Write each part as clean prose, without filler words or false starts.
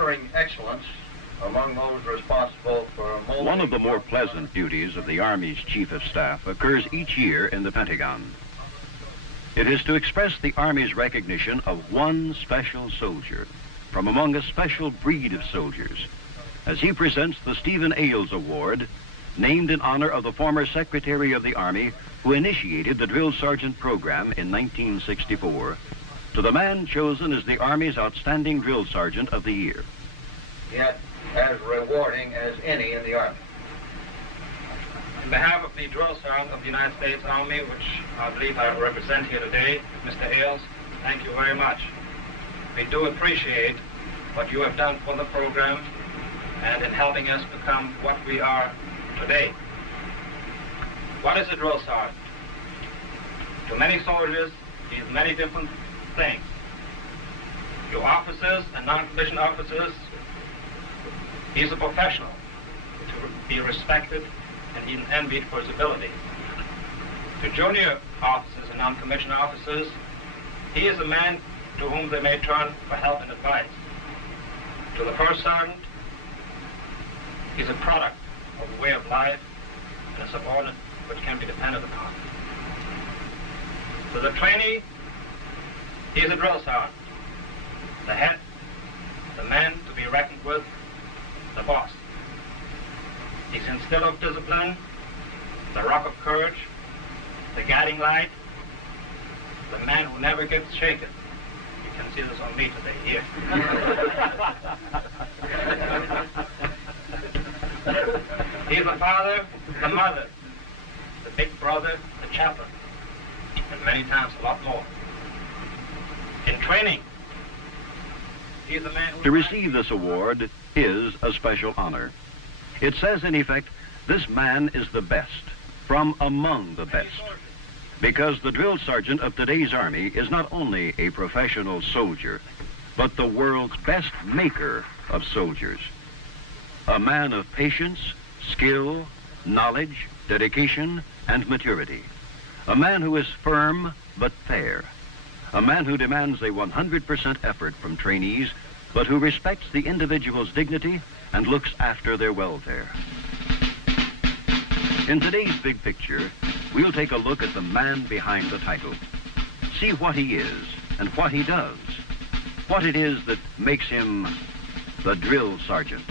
honoring excellence among those responsible for molding... One of the more pleasant duties of the Army's Chief of Staff occurs each year in the Pentagon. It is to express the Army's recognition of one special soldier from among a special breed of soldiers, as he presents the Stephen Ailes Award, named in honor of the former Secretary of the Army who initiated the Drill Sergeant program in 1964, to the man chosen as the Army's Outstanding Drill Sergeant of the Year. Yet as rewarding as any in the Army. On behalf of the Drill Sergeant of the United States Army, which I believe I represent here today, Mr. Ailes, thank you very much. We do appreciate what you have done for the program and in helping us become what we are today. What is a drill sergeant? To many soldiers, he is many different things. To officers and non-commissioned officers, he is a professional to be respected and even envied for his ability. To junior officers and non-commissioned officers, he is a man to whom they may turn for help and advice. To the first sergeant, he's a product of a way of life and a subordinate which can be depended upon. To the trainee, he is a drill sergeant, the head, the man to be reckoned with, the boss. He's instilled of discipline, the rock of courage, the guiding light, the man who never gets shaken. You can see this on me today here. He's the father, the mother, the big brother, the chaplain, and many times a lot more. In training, he's the man who... To receive this award is a special honor. It says, in effect, this man is the best, from among the best. Because the drill sergeant of today's Army is not only a professional soldier, but the world's best maker of soldiers. A man of patience, skill, knowledge, dedication, and maturity. A man who is firm but fair. A man who demands a 100% effort from trainees, but who respects the individual's dignity and looks after their welfare. In today's big picture, we'll take a look at the man behind the title. See what he is and what he does. What it is that makes him the drill sergeant.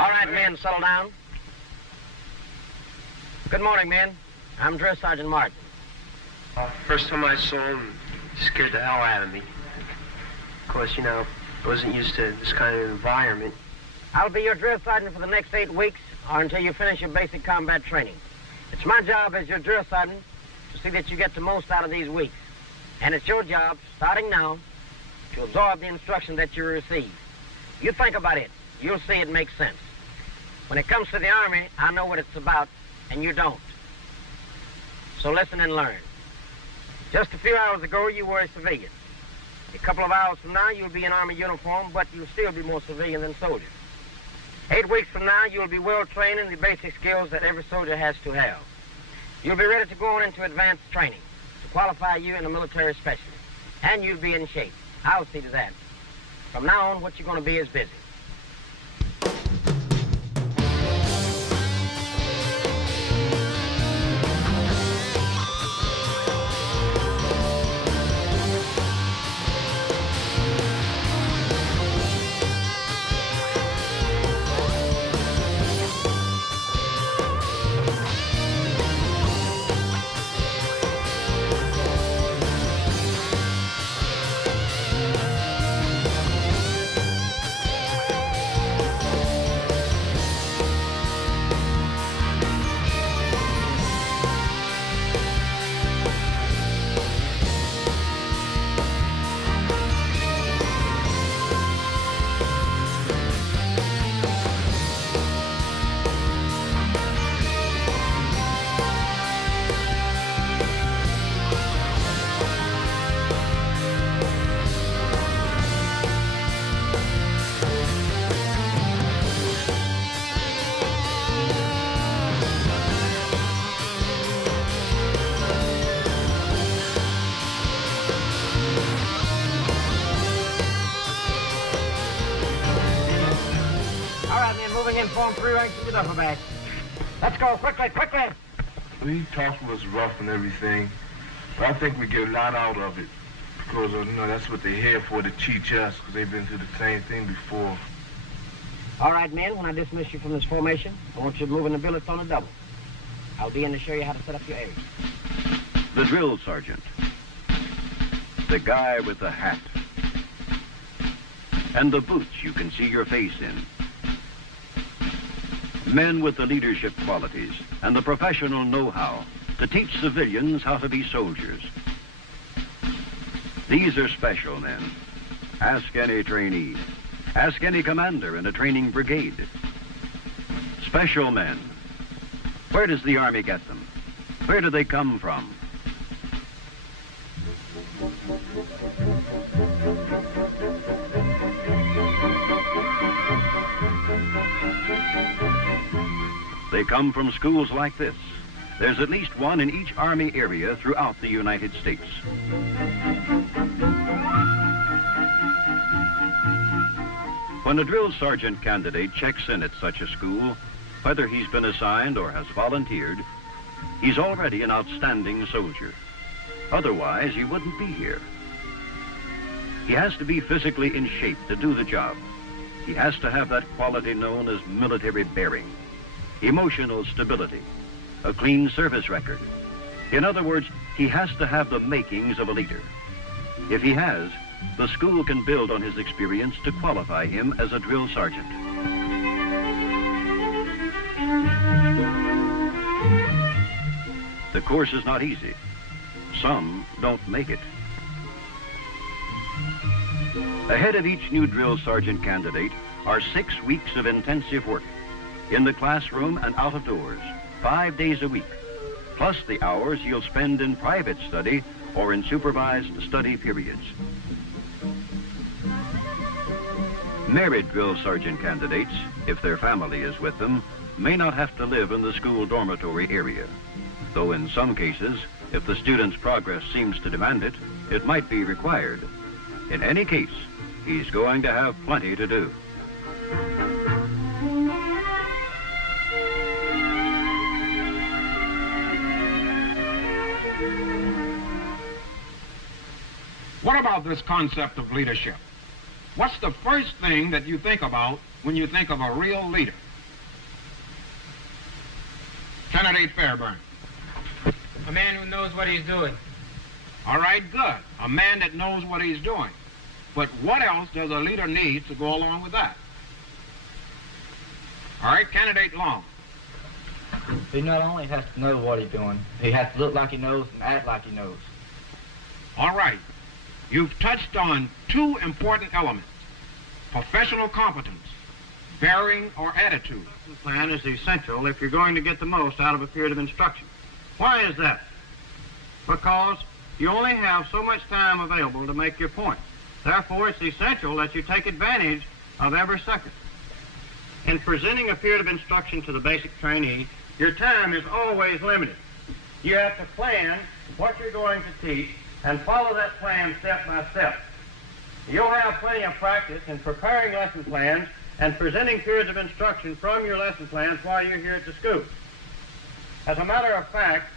All right, men, settle down. Good morning, men. I'm Drill Sergeant Martin. First time I saw him, he scared the hell out of me. Of course, you know, I wasn't used to this kind of environment. I'll be your drill sergeant for the next 8 weeks or until you finish your basic combat training. It's my job as your drill sergeant to see that you get the most out of these weeks. And it's your job, starting now, to absorb the instruction that you receive. You think about it. You'll see it makes sense. When it comes to the Army, I know what it's about, and you don't. So listen and learn. Just a few hours ago, you were a civilian. A couple of hours from now, you'll be in Army uniform, but you'll still be more civilian than soldier. 8 weeks from now, you'll be well trained in the basic skills that every soldier has to have. You'll be ready to go on into advanced training to qualify you in the military specialist. And you'll be in shape. I'll see to that. From now on, what you're going to be is busy. moving in, form 3 ranks in the duffel bag. Let's go, quickly, quickly. We talked was rough and everything, but I think we get a lot out of it because, that's what they're here for, to teach us, because they've been through the same thing before. All right, men, when I dismiss you from this formation, I want you to move in the billets on a double. I'll be in to show you how to set up your A's. The drill sergeant. The guy with the hat. And the boots you can see your face in. Men with the leadership qualities and the professional know-how to teach civilians how to be soldiers. These are special men. Ask any trainee. Ask any commander in a training brigade. Special men. Where does the Army get them? Where do they come from? They come from schools like this. There's at least one in each Army area throughout the United States. When a drill sergeant candidate checks in at such a school, whether he's been assigned or has volunteered, he's already an outstanding soldier. Otherwise, he wouldn't be here. He has to be physically in shape to do the job. He has to have that quality known as military bearing, emotional stability, a clean service record. In other words, he has to have the makings of a leader. If he has, the school can build on his experience to qualify him as a drill sergeant. The course is not easy. Some don't make it. Ahead of each new drill sergeant candidate are 6 weeks of intensive work in the classroom and out of doors, 5 days a week, plus the hours you'll spend in private study or in supervised study periods. Married drill sergeant candidates, if their family is with them, may not have to live in the school dormitory area, though in some cases, if the student's progress seems to demand it, it might be required. In any case, he's going to have plenty to do. What about this concept of leadership? What's the first thing that you think about when you think of a real leader? Candidate Fairburn. A man who knows what he's doing. All right, good. A man that knows what he's doing. But what else does a leader need to go along with that? All right, Candidate Long. He not only has to know what he's doing, he has to look like he knows and act like he knows. All right. You've touched on 2 important elements: professional competence, bearing or attitude. The plan is essential if you're going to get the most out of a period of instruction. Why is that? Because you only have so much time available to make your point. Therefore, it's essential that you take advantage of every second. In presenting a period of instruction to the basic trainee, your time is always limited. You have to plan what you're going to teach and follow that plan step by step. You'll have plenty of practice in preparing lesson plans and presenting periods of instruction from your lesson plans while you're here at the school. As a matter of fact,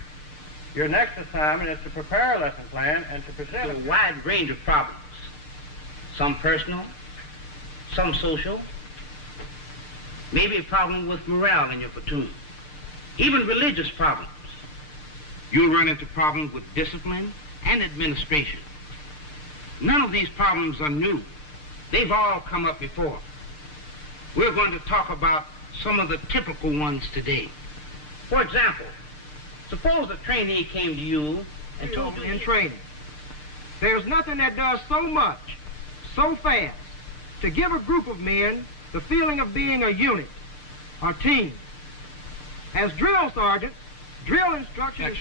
your next assignment is to prepare a lesson plan and to present a wide range of problems. Some personal, some social, maybe a problem with morale in your platoon, even religious problems. You'll run into problems with discipline and administration. None of these problems are new. They've all come up before. We're going to talk about some of the typical ones today. For example, suppose a trainee came to you and told you in training, there's nothing that does so much, so fast, to give a group of men the feeling of being a unit, a team. As drill sergeants, drill instructions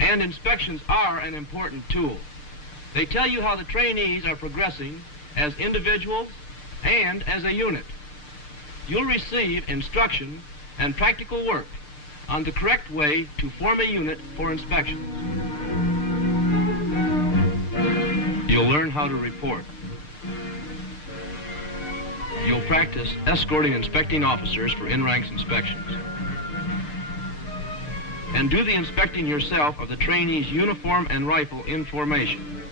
and inspections are an important tool. They tell you how the trainees are progressing as individuals and as a unit. You'll receive instruction and practical work on the correct way to form a unit for inspections. You'll learn how to report. you'll practice escorting inspecting officers for in-ranks inspections. And do the inspecting yourself of the trainee's uniform and rifle in formation.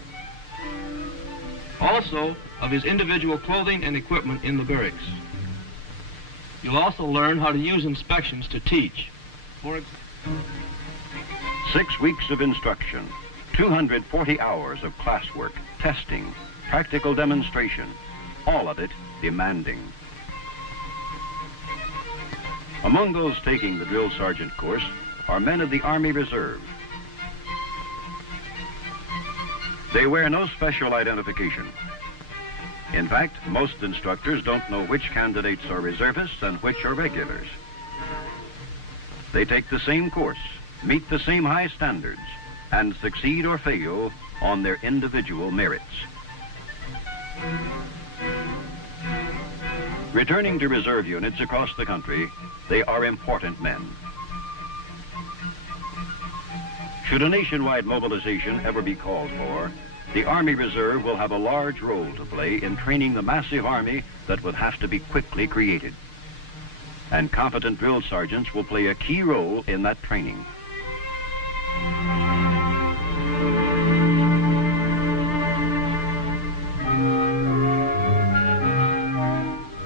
Also of his individual clothing and equipment in the barracks. You'll also learn how to use inspections to teach. 6 weeks of instruction, 240 hours of classwork, testing, practical demonstration, all of it demanding. Among those taking the drill sergeant course are men of the Army Reserve. They wear no special identification. In fact, most instructors don't know which candidates are reservists and which are regulars. They take the same course, meet the same high standards, and succeed or fail on their individual merits. Returning to reserve units across the country, they are important men. Should a nationwide mobilization ever be called for, the Army Reserve will have a large role to play in training the massive army that would have to be quickly created. And competent drill sergeants will play a key role in that training.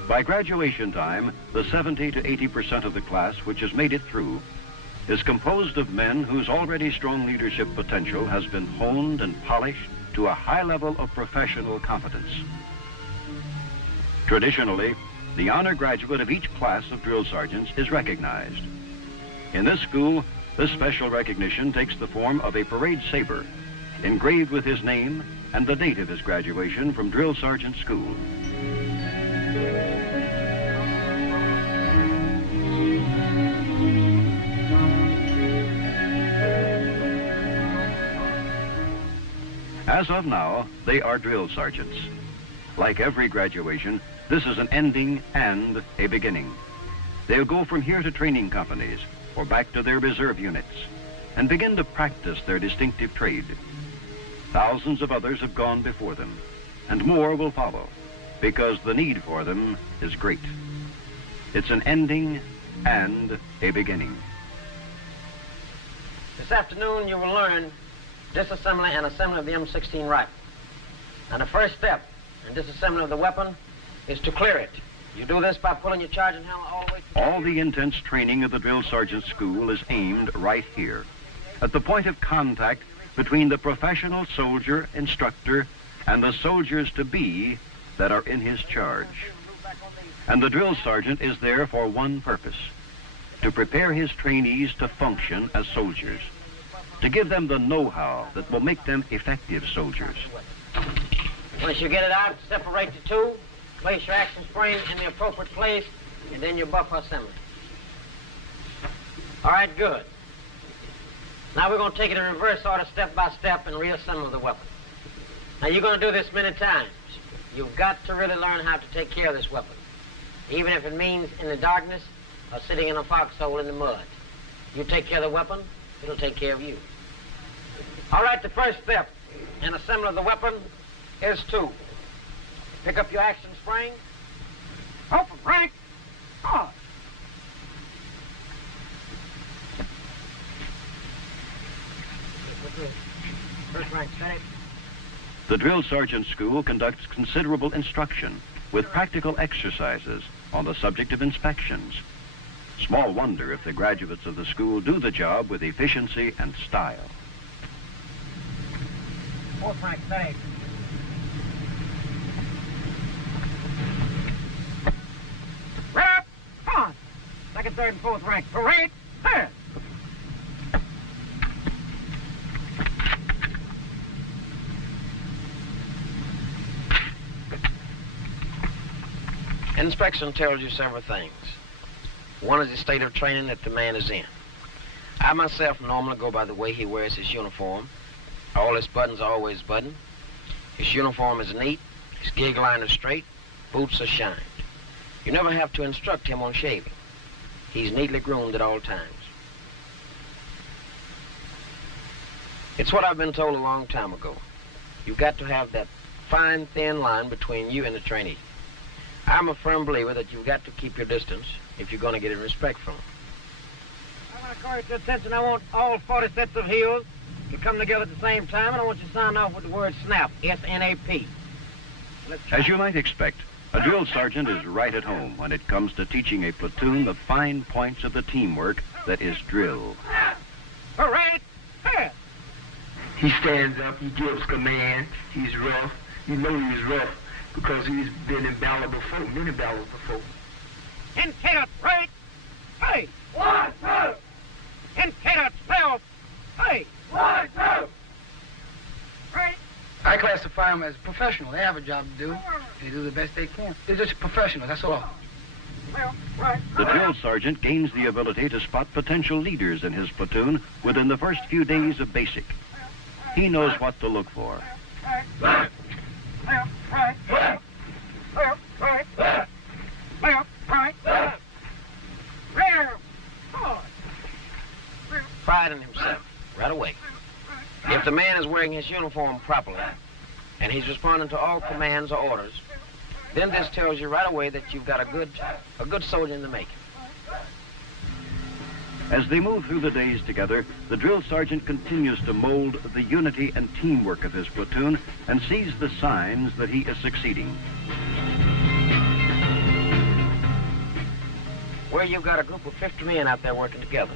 By graduation time, the 70 to 80% of the class which has made it through is composed of men whose already strong leadership potential has been honed and polished to a high level of professional competence. Traditionally, the honor graduate of each class of drill sergeants is recognized. In this school, this special recognition takes the form of a parade saber, engraved with his name and the date of his graduation from drill sergeant school. As of now, they are drill sergeants. Like every graduation, this is an ending and a beginning. They'll go from here to training companies or back to their reserve units and begin to practice their distinctive trade. Thousands of others have gone before them, and more will follow because the need for them is great. It's an ending and a beginning. This afternoon you will learn disassembly and assembly of the M16 rifle. Now the first step in disassembly of the weapon is to clear it. You do this by pulling your charging helmet all the way through. All the intense training of the drill sergeant school is aimed right here, at the point of contact between the professional soldier instructor and the soldiers to be that are in his charge. And the drill sergeant is there for one purpose: to prepare his trainees to function as soldiers, to give them the know-how that will make them effective soldiers. Once you get it out, separate the two, place your action spring in the appropriate place, and then your buffer assembly. All right, good. Now we're going to take it in reverse order, step by step, and reassemble the weapon. Now you're going to do this many times. You've got to really learn how to take care of this weapon, even if it means in the darkness or sitting in a foxhole in the mud. You take care of the weapon, it'll take care of you. All right, the first step in assembly of the weapon is to pick up your action spring, open rank, pause. First rank, steady. The drill sergeant school conducts considerable instruction with practical exercises on the subject of inspections. Small wonder if the graduates of the school do the job with efficiency and style. Fourth rank, steady. Wrap, on. Second, third, and fourth rank, parade, clear. Inspection tells you several things. One is the state of training that the man is in. I myself normally go by the way he wears his uniform. All his buttons are always buttoned. His uniform is neat, his gig line is straight, boots are shined. You never have to instruct him on shaving. He's neatly groomed at all times. It's what I've been told a long time ago. You've got to have that fine, thin line between you and the trainee. I'm a firm believer that you've got to keep your distance if you're going to get any respect from them. I want to call your attention. I want all 40 sets of heels to come together at the same time, and I want you to sign off with the word SNAP, S-N-A-P. As you might expect, a drill sergeant is right at home when it comes to teaching a platoon the fine points of the teamwork that is drill. All right. Hey. He stands up, he gives commands, he's rough. You know he's rough because he's been in battle before, many battles before. Indicator, right. Hey. 1, 2. Indicator, 12. Hey. 1, 2. Right. I classify them as professional. They have a job to do. They do the best they can. They're just professional, that's all. The drill sergeant gains the ability to spot potential leaders in his platoon within the first few days of basic. He knows what to look for. Pride in himself, right away. If the man is wearing his uniform properly, and he's responding to all commands or orders, then this tells you right away that you've got a good soldier in the making. As they move through the days together, the drill sergeant continues to mold the unity and teamwork of his platoon and sees the signs that he is succeeding. Where you've got a group of 50 men out there working together,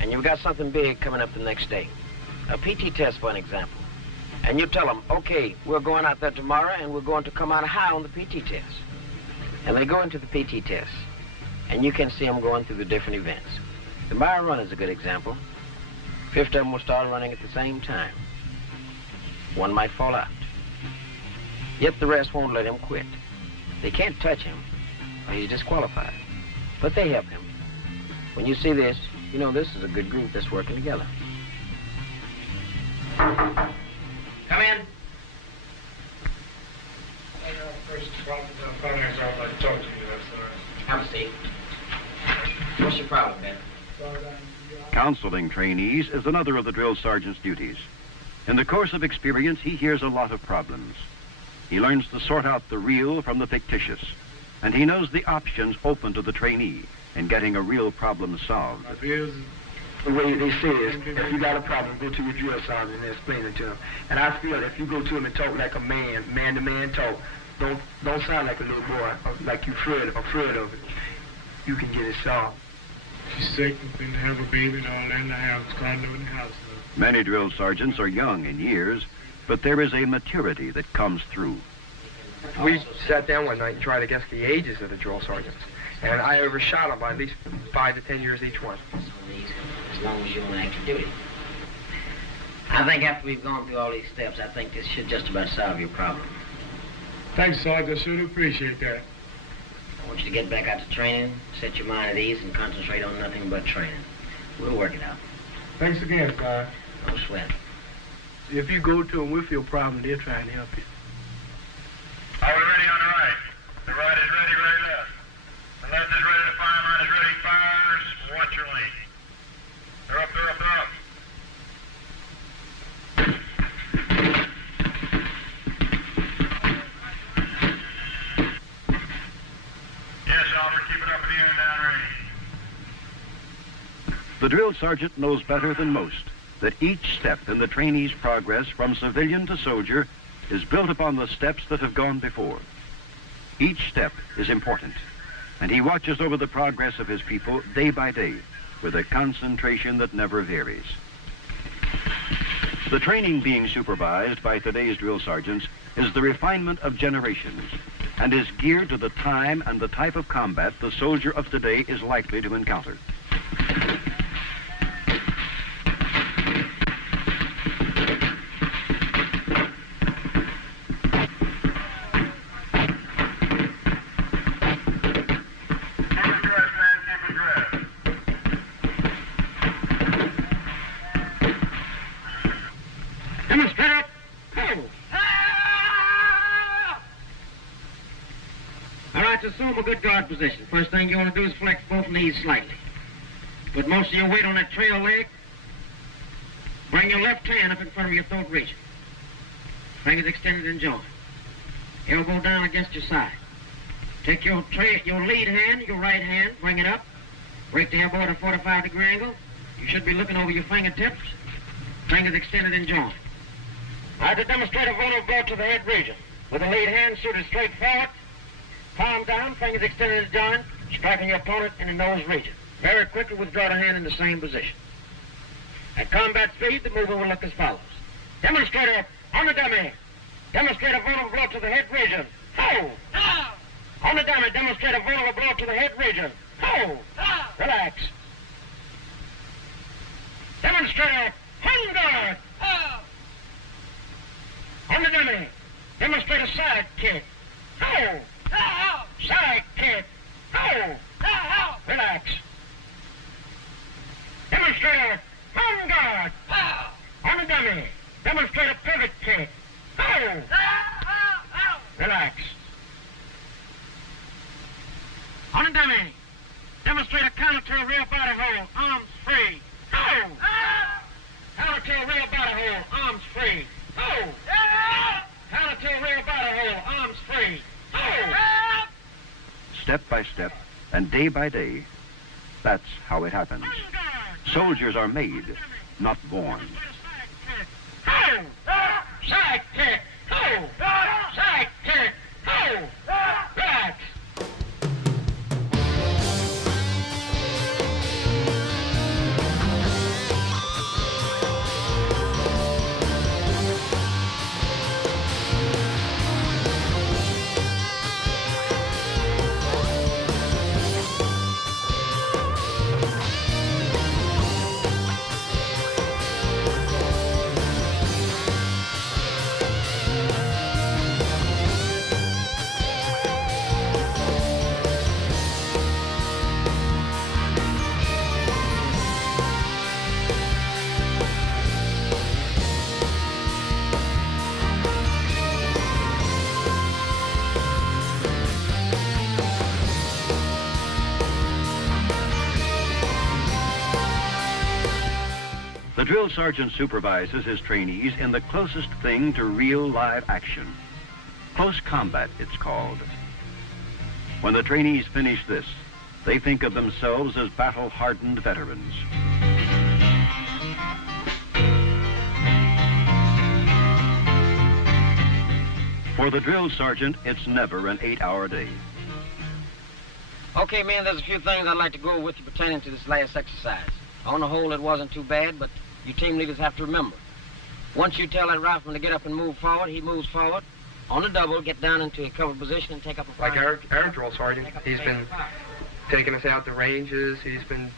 and you've got something big coming up the next day, a PT test, for an example, and you tell them, okay, we're going out there tomorrow and we're going to come out high on the PT test. And they go into the PT test, and you can see them going through the different events. The mile run is a good example. 50 of them will start running at the same time. One might fall out. Yet the rest won't let him quit. They can't touch him, or he's disqualified. But they help him. When you see this, you know this is a good group that's working together. Come in. First, I'd like to talk to you. Have a seat. What's your problem, Ben? Counseling trainees is another of the drill sergeant's duties. In the course of experience, he hears a lot of problems. He learns to sort out the real from the fictitious, and he knows the options open to the trainee in getting a real problem solved. The way they say is, if you got a problem, go to your drill sergeant and explain it to him. And I feel if you go to him and talk like a man-to-man talk, don't sound like a little boy, or like you're afraid of it. You can get it solved. She's sick and then have a baby and all that, and I have condo in the house. Many drill sergeants are young in years, but there is a maturity that comes through. We sat down one night and tried to guess the ages of the drill sergeants, and I overshot them by at least 5 to 10 years each one. As long as you want active duty. I think after we've gone through all these steps, I think this should just about solve your problem. Thanks, Sarge. I sure appreciate that. I want you to get back out to training, set your mind at ease, and concentrate on nothing but training. We'll work it out. Thanks again, Sarge. No sweat. If you go to them with your problem, they'll try and help you. Are we ready on the right? The right is ready, ready left. The left is ready to fire, right is ready, fires. Watch your lead. They're up, they're up, they're up. Yes, Albert, keep it up in the air and down range. The drill sergeant knows better than most that each step in the trainee's progress from civilian to soldier is built upon the steps that have gone before. Each step is important, and he watches over the progress of his people day by day with a concentration that never varies. The training being supervised by today's drill sergeants is the refinement of generations and is geared to the time and the type of combat the soldier of today is likely to encounter. Assume a good guard position. First thing you want to do is flex both knees slightly. Put most of your weight on that trail leg. Bring your left hand up in front of your throat region. Fingers extended and joined. Elbow down against your side. Take your lead hand, your right hand, bring it up. Break the elbow at a 45-degree angle. You should be looking over your fingertips. Fingers extended and joined. Now to demonstrate a vulnerable blow to the head region. With the lead hand suited straight forward, palm down, fingers extended and joined, striking your opponent in the nose region. Very quickly withdraw the hand in the same position. At combat speed, the movement will look as follows. Demonstrator on the dummy. Demonstrate a vulnerable blow to the head region. Hold. On the dummy, demonstrate a vulnerable blow to the head region. Hold. Relax. Demonstrator on guard. On the dummy, demonstrate a side kick. Hold. Side kick. Hold. Relax. Demonstrator on guard. On the dummy, demonstrate a pivot kick. Hold. Relax. On the dummy, demonstrate a counter to a rear body hold. Arms free. Hold. Counter to a rear body hold. Arms free. Hold. Counter to a rear body hold. Arms free. Hold. Step by step and day by day, that's how it happens. Soldiers are made, not born. Hold. Side kick. Hold. Side kick. Hold. Relax. The drill sergeant supervises his trainees in the closest thing to real live action. Close combat, it's called. When the trainees finish this, they think of themselves as battle-hardened veterans. For the drill sergeant, it's never an 8-hour day. Okay, men, there's a few things I'd like to go over with you pertaining to this last exercise. On the whole, it wasn't too bad, but you team leaders have to remember. Once you tell that rifleman to get up and move forward, he moves forward. On the double, get down into a covered position and take up a like our drill sergeant. He's been taking us out to ranges. He's been,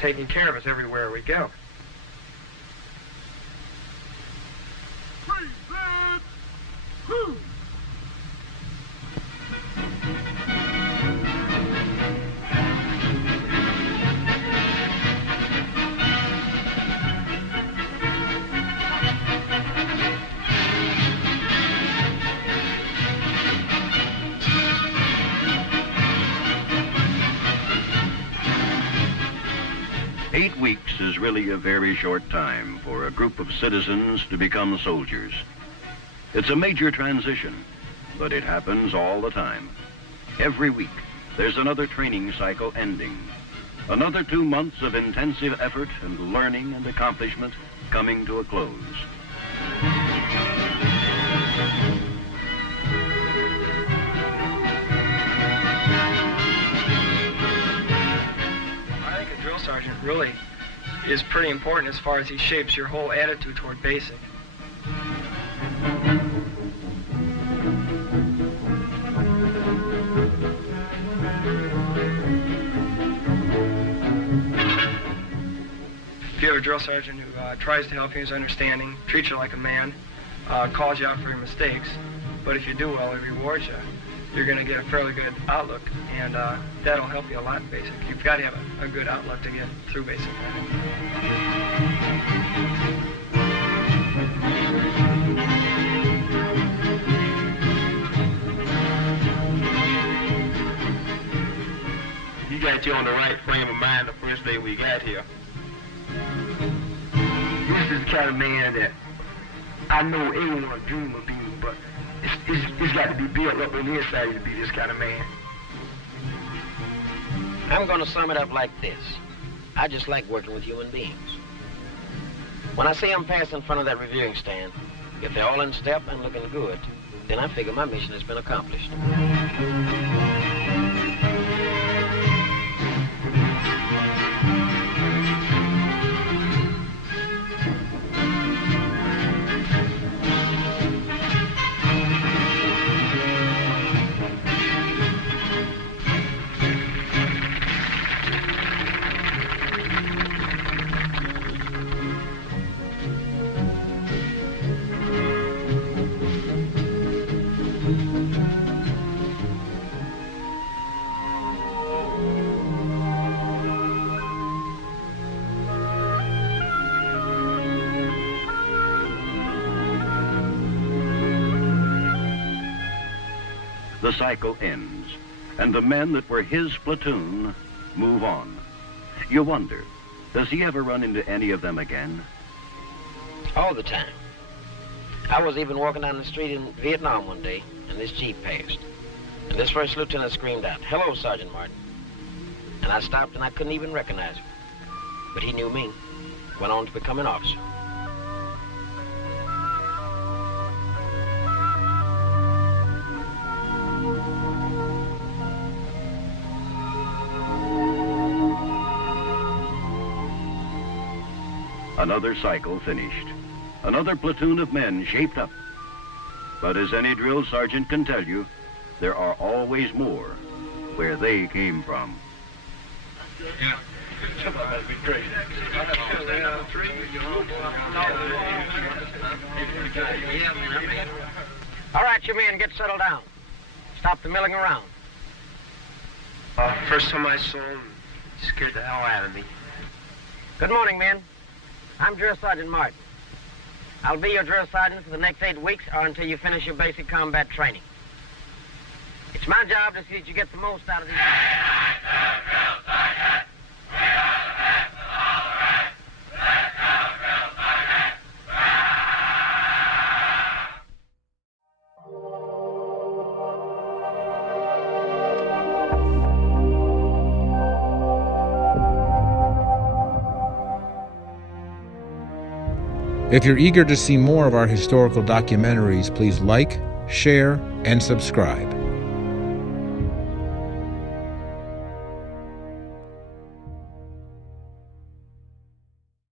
taking care of us everywhere we go. Weeks is really a very short time for a group of citizens to become soldiers. It's a major transition, but it happens all the time. Every week, there's another training cycle ending. Another 2 months of intensive effort and learning and accomplishment coming to a close. I think a drill sergeant really is pretty important as far as he shapes your whole attitude toward basic. If you have a drill sergeant who tries to help you in his understanding, treats you like a man, calls you out for your mistakes, but if you do well, he rewards you, you're going to get a fairly good outlook, and that'll help you a lot in basic. You've got to have a good outlook to get through basic. You got you on the right frame of mind the first day we got here. This is the kind of man that I know everyone dream of being, but it's He's got to be built up on the inside to be this kind of man. I'm going to sum it up like this. I just like working with human beings. When I see them pass in front of that reviewing stand, if they're all in step and looking good, then I figure my mission has been accomplished. The cycle ends, and the men that were his platoon move on. You wonder, does he ever run into any of them again? All the time. I was even walking down the street in Vietnam one day, and this Jeep passed. And this first lieutenant screamed out, "Hello, Sergeant Martin." And I stopped and I couldn't even recognize him. But he knew me, went on to become an officer. Another cycle finished. Another platoon of men shaped up. But as any drill sergeant can tell you, there are always more where they came from. Yeah. That'd be great. All right, you men, get settled down. Stop the milling around. First time I saw him, he scared the hell out of me. Good morning, men. I'm Drill Sergeant Martin. I'll be your drill sergeant for the next 8 weeks or until you finish your basic combat training. It's my job to see that you get the most out of these. If you're eager to see more of our historical documentaries, please like, share, and subscribe.